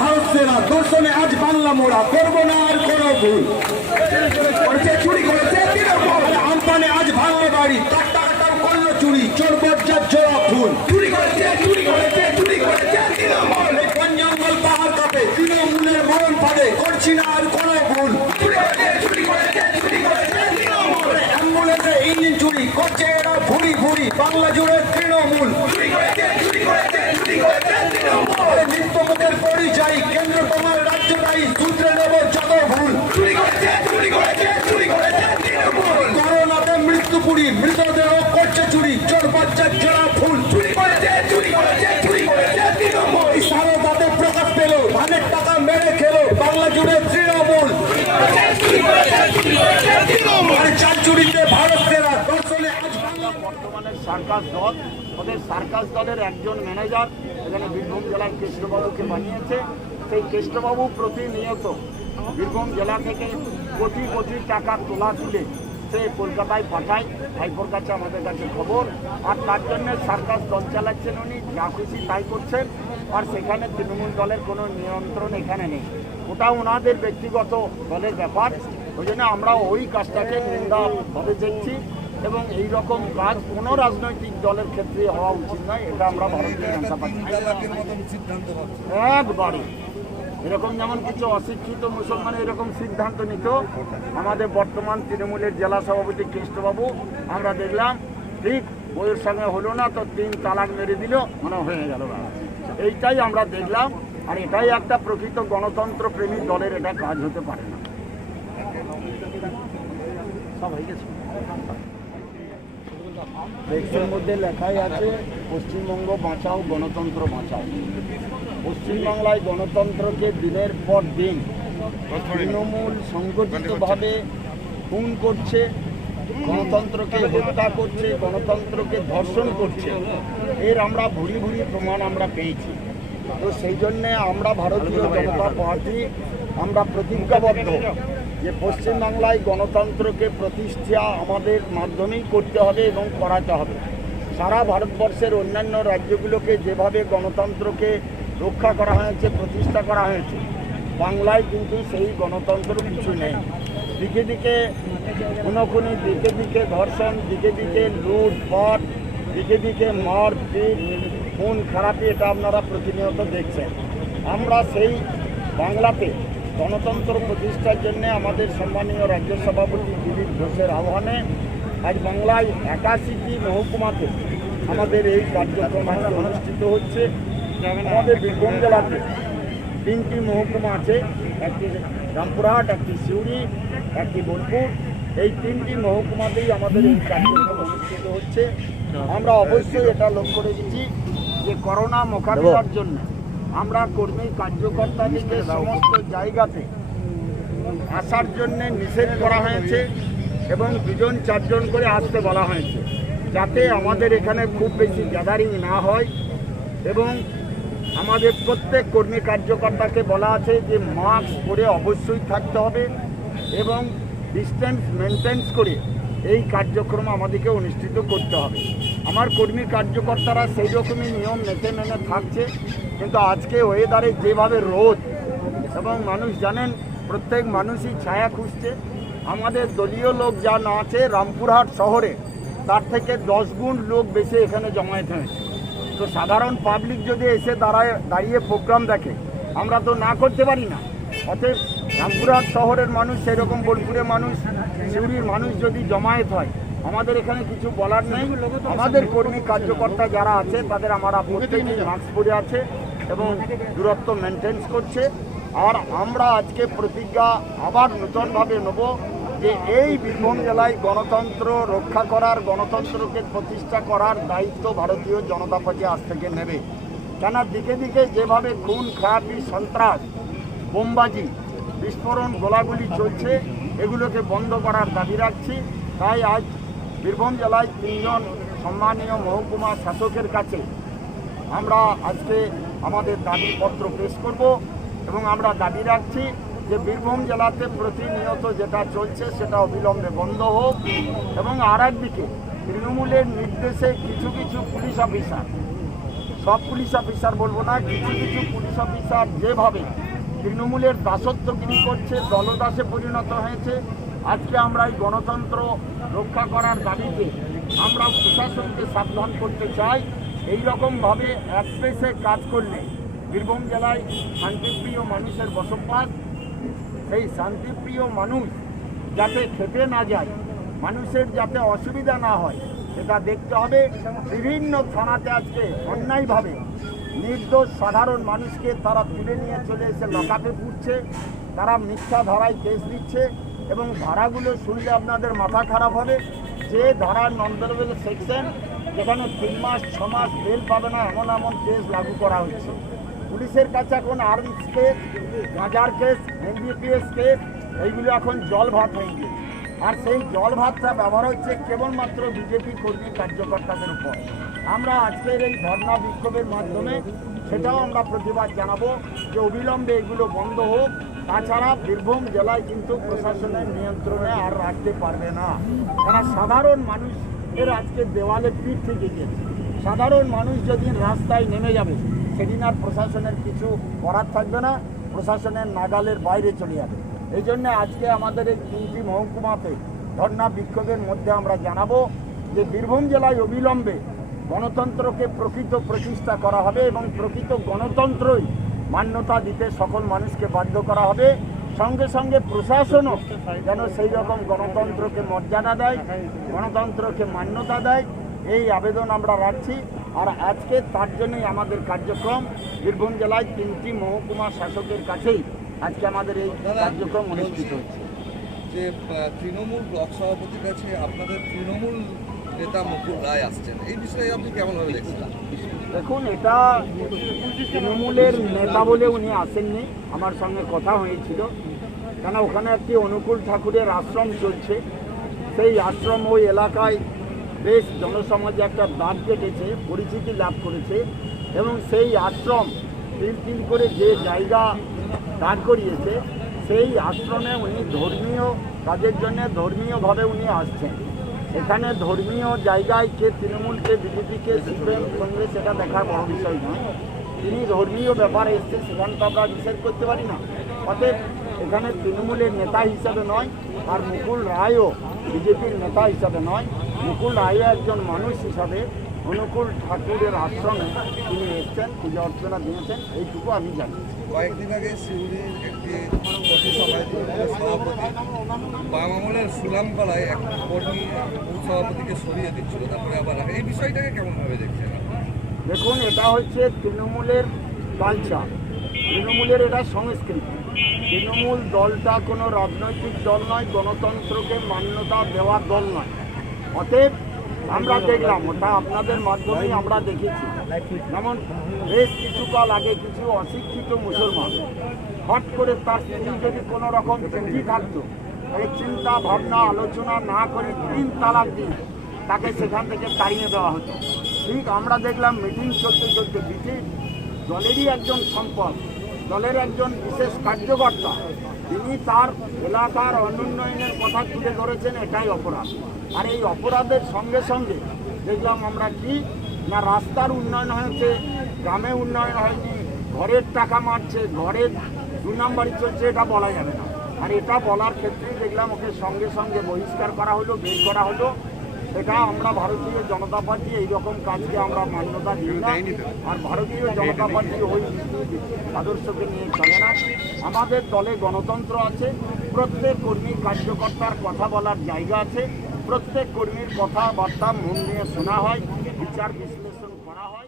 ভারত সেরা, দর্শনে আজ বাংলা মোড়া, করবো না আর কোনো ভুল। চুরি করেছে আমপানে আজ ভাঙলো বাড়ি, তার টাকাটাও করলো চুরি, চোর বজ্জার জোড়া ফুল। চুরি করেছে তৃণমূল, বন জঙ্গল পাহাড় কাপে, তৃণমূলের মরণ পাবে, করছি না আর কোনো ভুল। অ্যাম্বুলেন্সে ইঞ্জিন চুরি করছে এরা ভুরি ভুরি, বাংলা জুড়ে তৃণমূল। নিত্যমুখের পরিচয়, কেন্দ্র তোমার রাজ্য দায়ী, সূত্রে নেব যত ভুল। করোনাতে মৃত্যুপুরী, মৃতদেহ করছে চুরি, চোর বাচ্চার জোড়া ফুল। সারদাতে প্রকাশ পেল, ধানের টাকা মেরে খেলো, বাংলা জুড়ে তৃণমূল। চার চুরিতে ভারত সেরা, দর্শনে আজ বাংলা। বর্তমানে সার্কাস দল, ওদের সার্কাস দলের একজন ম্যানেজার এখানে বীরভূম জেলার কৃষ্ণবাবুকে বানিয়েছে। সেই কৃষ্ণবাবু প্রতিনিয়ত বীরভূম জেলা থেকে কোটি কোটি টাকা তুলে সে কলকাতায় পাঠায়, ভাইপোর কাছে আমাদের কাছে খবর। আর তার জন্য সার্কাস দল চালাচ্ছেন উনি, যা খুশি তাই করছেন। আর সেখানে তৃণমূল দলের কোনো নিয়ন্ত্রণ এখানে নেই, ওটা ওনাদের ব্যক্তিগত দলের ব্যাপার। ওই জন্য আমরা ওই কাজটাকে নিন্দাভাবে দেখছি এবং এই রকম কাজ কোনো রাজনৈতিক দলের ক্ষেত্রে হওয়া উচিত নয়, এটা আমরা ভারতীয় জনতা পার্টি একবারে। এরকম যেমন কিছু অশিক্ষিত মুসলমান এরকম সিদ্ধান্ত নিত, আমাদের বর্তমান তৃণমূলের জেলা সভাপতি কৃষ্ণবাবু আমরা দেখলাম ঠিক বইয়ের সঙ্গে হলো না তো 3 তালাক মেরে দিল, মানে হয়ে গেল। এইটাই আমরা দেখলাম, আর এটাই একটা প্রকৃত গণতন্ত্র প্রেমী দলের এটা কাজ হতে পারে না। সব হয়ে গেছে। টেক্সটের মধ্যে লেখাই আছে পশ্চিমবঙ্গ বাঁচাও, গণতন্ত্র বাঁচাও। পশ্চিমবাংলায় গণতন্ত্রকে দিনের পর দিন তৃণমূল সংগঠিতভাবে খুন করছে, গণতন্ত্রকে হত্যা করছে, গণতন্ত্রকে ধর্ষণ করছে। এর আমরা ভুরি ভুরি প্রমাণ আমরা পেয়েছি। তো সেই জন্যে আমরা ভারতীয় জনতা পার্টি আমরা প্রতিজ্ঞাবদ্ধ যে পশ্চিমবাংলায় গণতন্ত্রকে প্রতিষ্ঠা আমাদের মাধ্যমেই করতে হবে এবং করাতে হবে। সারা ভারতবর্ষের অন্যান্য রাজ্যগুলোকে যেভাবে গণতন্ত্রকে রক্ষা করা হয়েছে, প্রতিষ্ঠা করা হয়েছে, বাংলায় কিন্তু সেই গণতন্ত্র কিছু নেই। দিকে দিকে খুনোখুনি, দিকে দিকে ধর্ষণ, দিকে দিকে লুটপাট, দিকে দিকে মারপিট, খুন খারাপি, এটা আপনারা প্রতিনিয়ত দেখছেন। আমরা সেই বাংলাতে গণতন্ত্র প্রতিষ্ঠার জন্য আমাদের সম্মানীয় রাজ্য সভাপতি দিলীপ ঘোষের আহ্বানে আজ বাংলায় 81টি মহকুমাতে আমাদের এই কার্যক্রম অনুষ্ঠিত হচ্ছে। আমাদের বীরভূম জেলাতে 3টি মহকুমা আছে, একটি রামপুরহাট, একটি সিউড়ি, একটি বোলপুর। এই 3টি মহকুমাতেই আমাদের এই কার্যক্রম অনুষ্ঠিত হচ্ছে। আমরা অবশ্যই এটা লক্ষ্য রেখেছি যে করোনা মোকাবিলার জন্য আমরা কর্মী কার্যকর্তাদেরকে সমস্ত জায়গাতে আসার জন্য নিষেধ করা হয়েছে এবং 2-4 জন করে আসতে বলা হয়েছে, যাতে আমাদের এখানে খুব বেশি গ্যাদারিং না হয়। এবং আমাদের প্রত্যেক কর্মী কার্যকর্তাকে বলা আছে যে মাস্ক পরে অবশ্যই থাকতে হবে এবং ডিস্টেন্স মেনটেন করে এই কার্যক্রম আমাদেরকে অনুষ্ঠিত করতে হবে। আমার কর্মী কার্যকর্তারা সেই রকমই নিয়ম মেনে থাকছে। কিন্তু আজকে ওয়েদারে যেভাবে রোদ এবং মানুষ জানেন প্রত্যেক মানুষই ছায়া খুঁজছে, আমাদের দলীয় লোক যা না আছে রামপুরহাট শহরে তার থেকে 10 গুণ লোক বেশি এখানে জমায়েত হয়েছে। তো সাধারণ পাবলিক যদি এসে দাঁড়িয়ে প্রোগ্রাম দেখে, আমরা তো না করতে পারি না। অতএব রামপুরহাট শহরের মানুষ, সেরকম বোলপুরের মানুষ, সিউড়ির মানুষ যদি জমায়েত হয়, আমাদের এখানে কিছু বলার নেই। আমাদের কর্মী কার্যকর্তা যারা আছে তাদের আমরা প্রত্যেকেই মাস্ক পরে আছে এবং দূরত্ব মেনটেন করছে। আর আমরা আজকে প্রতিজ্ঞা আবার নূতনভাবে নেব যে এই বীরভূম জেলায় গণতন্ত্র রক্ষা করার, গণতন্ত্রকে প্রতিষ্ঠা করার দায়িত্ব ভারতীয় জনতা পার্টি আজ থেকে নেবে। কেন দিকে দিকে যেভাবে খুন খারাপি, সন্ত্রাস, বোমবাজি, বিস্ফোরণ, গোলাগুলি চলছে, এগুলোকে বন্ধ করার দাবি রাখছি। তাই আজ বীরভূম জেলায় 3 জন সম্মানীয় মহকুমা শাসকের কাছে আমরা আজকে আমাদের দাবিপত্র পেশ করব এবং আমরা দাবি রাখছি যে বীরভূম জেলাতে প্রতিনিয়ত যেটা চলছে সেটা অবিলম্বে বন্ধ হোক। এবং আর একদিকে তৃণমূলের নির্দেশে কিছু কিছু পুলিশ অফিসার সব পুলিশ অফিসার বলবো না, কিছু কিছু পুলিশ অফিসার যেভাবে তৃণমূলের দাসত্বগিরি করছে, দলদাসে পরিণত হয়েছে। আজকে আমরা এই গণতন্ত্র রক্ষা করার দাবিতে আমরা প্রশাসনকে সাবধান করতে চাই। এই রকমভাবে একপেশে কাজ করলে বীরভূম জেলায় শান্তিপ্রিয় মানুষের বসবাস, সেই শান্তিপ্রিয় মানুষ যাতে খেপে না যায়, মানুষের যাতে অসুবিধা না হয়, সেটা দেখতে হবে। বিভিন্ন থানাতে আজকে অন্যায়ভাবে নির্দোষ সাধারণ মানুষকে তারা তুলে নিয়ে চলে এসে লকআপে পুড়ছে, তারা মিথ্যা ধারায় কেস দিচ্ছে এবং ধারাগুলো শুনলে আপনাদের মাথা খারাপ হবে। যে ধারার নন্দরবেল সেকশন, যেখানে 3 মাস 6 মাস বেল পাবে না, এমন এমন কেস লাগু করা হচ্ছে। পুলিশের কাছে এখন আর্মস কেস, গাঁজার কেস, এনডিপিএস কেস, এইগুলো এখন জল ভাত হয়ে গেছে। আর সেই জল ভাতটা ব্যবহার হচ্ছে কেবলমাত্র বিজেপি কর্মী কার্যকর্তাদের উপর। আমরা আজকের এই ধর্ণা বিক্ষোভের মাধ্যমে সেটাও আমরা প্রতিবাদ জানাবো যে অবিলম্বে এগুলো বন্ধ হোক। তাছাড়া বীরভূম জেলায় কিন্তু প্রশাসনের নিয়ন্ত্রণে আর রাখতে পারবে না, কারণ সাধারণ মানুষের আজকে দেওয়ালে পিঠ থেকে গেছে। সাধারণ মানুষ যেদিন রাস্তায় নেমে যাবে, সেদিন আর প্রশাসনের কিছু করার থাকবে না, প্রশাসনের নাগালের বাইরে চলে যাবে। এই জন্য আজকে আমাদের এই 3টি মহকুমাতে ধর্ণা বিক্ষোভের মধ্যে আমরা জানাবো যে বীরভূম জেলায় অবিলম্বে গণতন্ত্রকে প্রকৃত প্রতিষ্ঠা করা হবে এবং প্রকৃত গণতন্ত্রই মান্যতা দিতে সকল মানুষকে বাধ্য করা হবে। সঙ্গে সঙ্গে প্রশাসনও যেন সেই রকম গণতন্ত্রকে মর্যাদা দেয়, গণতন্ত্রকে মান্যতা দেয়, এই আবেদন আমরা রাখছি। আর আজকে তার জন্যই আমাদের কার্যক্রম বীরভূম জেলায় 3টি মহকুমা শাসকের কাছেই আজকে আমাদের এই কার্যক্রম অনুষ্ঠিত হচ্ছে। যে তৃণমূল ব্লক সভাপতির কাছে আপনাদের তৃণমূল নেতা মুকুল রায় আসছেন, এই বিষয়ে আপনি কেমনভাবে দেখছেন? দেখুন, এটা তৃণমূলের নেতা বলে উনি আসেননি, আমার সঙ্গে কথা হয়েছিল। কেন ওখানে একটি অনুকূল ঠাকুরের আশ্রম চলছে, সেই আশ্রম ওই এলাকায় বেশ জনসমাজে একটা দাগ কেটেছে, পরিচিতি লাভ করেছে এবং সেই আশ্রম তিল করে যে জায়গা দাঁড় করিয়েছে, সেই আশ্রমে উনি ধর্মীয় কাজের জন্য ধর্মীয়ভাবে উনি আসছেন। এখানে ধর্মীয় জায়গায় কে তৃণমূলকে, বিজেপিকে, সিপিএম, কংগ্রেস, এটা দেখার বড় বিষয় নয়। তিনি ধর্মীয় ব্যাপারে এসছে, সেখানে তো আমরা নিষেধ করতে পারি না। অতএব এখানে তৃণমূলের নেতা হিসাবে নয়, আর মুকুল রায়ও বিজেপির নেতা হিসাবে নয়, মুকুল রায়ও একজন মানুষ হিসাবে অনুকূল ঠাকুরের আশ্রমে তিনি এসছেন, পূজা অর্চনা দিয়েছেন, এইটুকু আমি জানি। কয়েকদিন আগে সিউড়ির একটি পথসভায় তৃণমূলের সভাপতি বামামলের সুলামপাড়ায় এক কর্মী সভাপতিকে সরিয়ে দিচ্ছিল, তারপরে আবার এই বিষয়টাকে কেমনভাবে দেখছেন? দেখুন, এটা হচ্ছে তৃণমূলের কালচার, তৃণমূলের এটা সংস্কৃতি। তৃণমূল দলটা কোনো রাজনৈতিক দল নয়, গণতন্ত্রকে মান্যতা দেওয়ার দল নয়। অতএব আমরা দেখলাম, ওটা আপনাদের মাধ্যমেই আমরা দেখেছি, যেমন বেশ কিছুকাল আগে কিছু অশিক্ষিত মুসলমান হট করে তার স্ত্রী যদি কোনো রকম চিঠি থাকতো, এই চিন্তা ভাবনা আলোচনা না করে 3 তালাক দিয়ে তাকে সেখান থেকে তাড়িয়ে দেওয়া হতো। ঠিক আমরা দেখলাম মিটিং চলতে চলতে ব্রিটিশ দলেরই একজন সম্পদ, দলের একজন বিশেষ কার্যকর্তা, তিনি তার এলাকার অনুন্নয়নের কথা তুলে ধরেছেন, এটাই অপরাধ। আর এই অপরাধের সঙ্গে সঙ্গে দেখলাম আমরা কি না, রাস্তার উন্নয়ন হয়েছে, গ্রামে উন্নয়ন হয়নি, ঘরের টাকা মারছে, ঘরের 2 নম্বরই চলছে, এটা বলা যাবে না। আর এটা বলার ক্ষেত্রেই দেখলাম ওকে সঙ্গে সঙ্গে বহিষ্কার করা হলো, বের করা হলো। সেটা আমরা ভারতীয় জনতা পার্টি এইরকম কাজকে আমরা মান্যতা দিই না। আর ভারতীয় জনতা পার্টি ওই আদর্শকে নিয়ে চলে না। আমাদের দলে গণতন্ত্র আছে, প্রত্যেক কর্মী কার্যকর্তার কথা বলার জায়গা আছে, প্রত্যেক কর্মীর কথাবার্তা মন নিয়ে শোনা হয়, বিচার বিশ্লেষণ করা হয়।